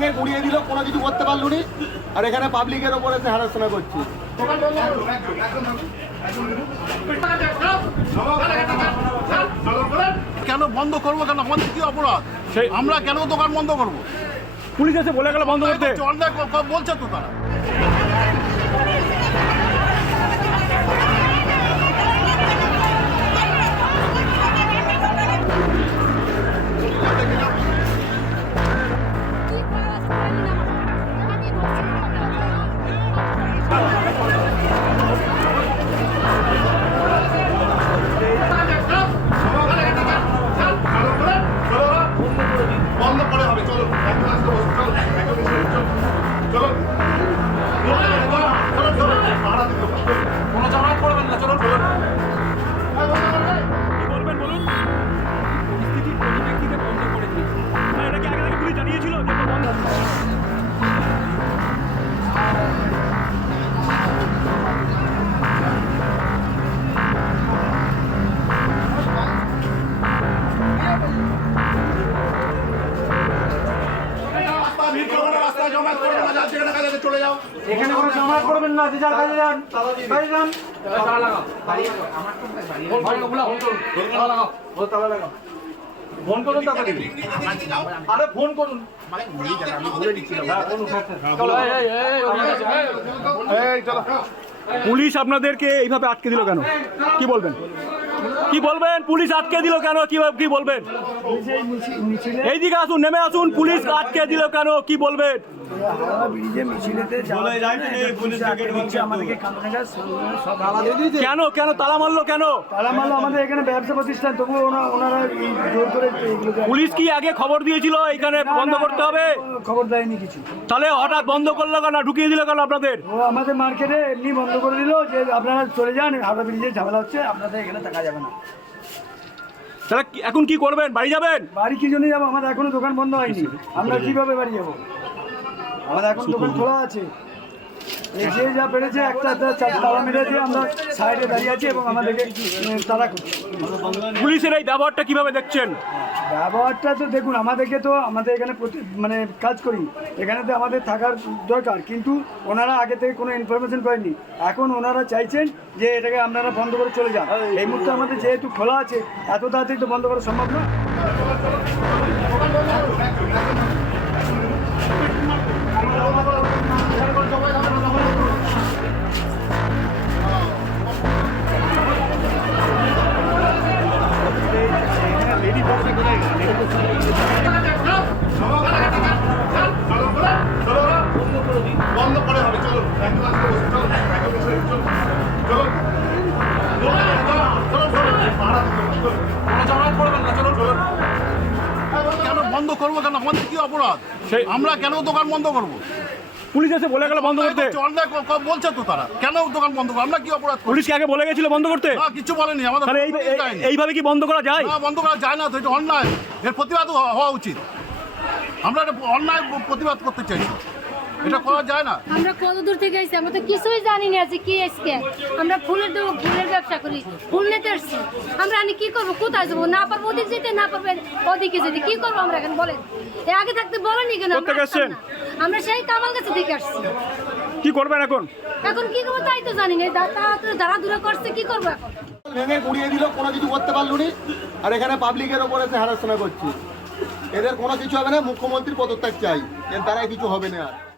ভেঙে গুড়িয়ে দিল কোনো কিছু করতে পারল নি আর এখানে পাবলিকের ওপরে এসে হারাশোনা করছি। কেন বন্ধ করব কেন? আমাদের কি অপরাধ? সেই- আমরা কেন দোকান বন্ধ করব? পুলিশ এসে বলে গেল বন্ধ করতে। বলছে তো তারা। বন্ধ করে হবে, চলো চলো। কোনো জামাই করবেন না চলো চলো কি বলবেন বলুন? পরিস্থিতির পরিপ্রেক্ষিতে বন্ধ করে দিয়েছি না এটা কি আগে থেকে পুলিশ জানিয়েছিল? বন্ধ। রাস্তায় করবে না, যার যেখানে কাজে চলে যাও এখানে কোনো জমা করবেন না যার কাজে যান কাজে যান ও তালা লাগাও ফোন করুন তাড়াতাড়ি আরে ফোন করুন হ্যাঁ, হ্যাঁ, হ্যাঁ। চলো, এই, এই, এই, এই চলো পুলিশ আপনাদেরকে এইভাবে আটকে দিল কেন কি বলবেন কি বলবেন? পুলিশ আটকে দিল কেন? কি কি বলবেন? এইদিকে আসুন নেমে আসুন পুলিশ আটকে দিল কেন? কি বলবেন? কেন কেন তালা মারলো কেন? তালা মারলো আমাদের এখানে ব্যবসা প্রতিষ্ঠান তবুও ওনা- ওনারা জোর করে পুলিশ কি আগে খবর দিয়েছিল এখানে বন্ধ করতে হবে? খবর দেয়নি কিছু। তাহলে হঠাৎ বন্ধ করল কেন? ঢুকিয়ে দিল কেন আপনাদের? ও আমাদের মার্কেটে এমনি বন্ধ করে দিল যে আপনারা চলে যান হাওড়া ব্রিজে ঝামেলা হচ্ছে আপনাদের এখানে থাকা যাবে না। তাহলে কি- এখন কি করবেন? বাড়ি যাবেন? বাড়ি কি জন্য যাব? আমাদের এখনও দোকান বন্ধ হয়নি। আমরা কীভাবে বাড়ি যাব? আমাদের এখন দোকান খোলা আছে। এই যে যা পেরেছে একটা একটা চার তালা মেরে দিয়ে আমরা সাইডে দাঁড়িয়ে আছি এবং আমাদেরকে উম, তাড়া করছে। পুলিশের এই ব্যবহারটা কীভাবে দেখছেন? ব্যবহারটা তো দেখুন, আমাদেরকে তো আমাদের এখানে প্রতি- মানে কাজ করি এখানে তো আমাদের থাকার দরকার, কিন্তু ওনারা আগে থেকে কোনো ইনফরমেশন পায়নি। এখন ওনারা চাইছেন যে এটাকে আপনারা বন্ধ করে চলে যান। এই মুহূর্তে আমাদের যেহেতু খোলা আছে, এত তাড়াতাড়ি তো বন্ধ করা সম্ভব না। জামায়াত করবেন না? চলো চলো কেন বন্ধ করব কেন? আমাদের কি অপরাধ? আমরা কেন দোকান বন্ধ করব? পুলিশ এসে বলে গেল বন্ধ করতে। বলছে তো তারা। কেন দোকান বন্ধ করব? আমরা কি অপরাধ পুলিশ কি আগে বলে গেছিল বন্ধ করতে। কিছু বলেনি। আমাদের এইভাবে কি বন্ধ করা যায়? না বন্ধ করা যায় না তো এটা অন্যায়। এর প্রতিবাদ হওয়া উচিত। আমরা এটা অন্যায় প্রতিবাদ করতে চাইছি। এটা করা যায় না। আমরা কত দূর থেকে এসেছি আমরা তো কিছুই জানি না যে কি আজকে। আমরা ফুলের দেবো ফুলের ব্যবসা করি ফুল নিতে আসছি। আমরা আমি কি করব? কোথায় যাব? না পারব ওদিক যেতে না পারবেন ওদিকে যেতে। কি করব আমরা এখন? বলেন। এ আগে থাকতে বলেনি কেন? আমরা সেই কামাল কাছে থেকে আসছি। কি করবেন এখন? এখন কি করব তাই তো জানি না। যারা দূরে করছে কি করব এখন? ভেঙে গুড়িয়ে দিল কোনো কিছু করতে পারল নি। আর এখানে পাবলিকের ওপরে এসে হারাশোনা করছি। এদের কোনো কিছু হবে না মুখ্যমন্ত্রীর পদত্যাগ চাই। এর দ্বারাই কিছু হবে না আর।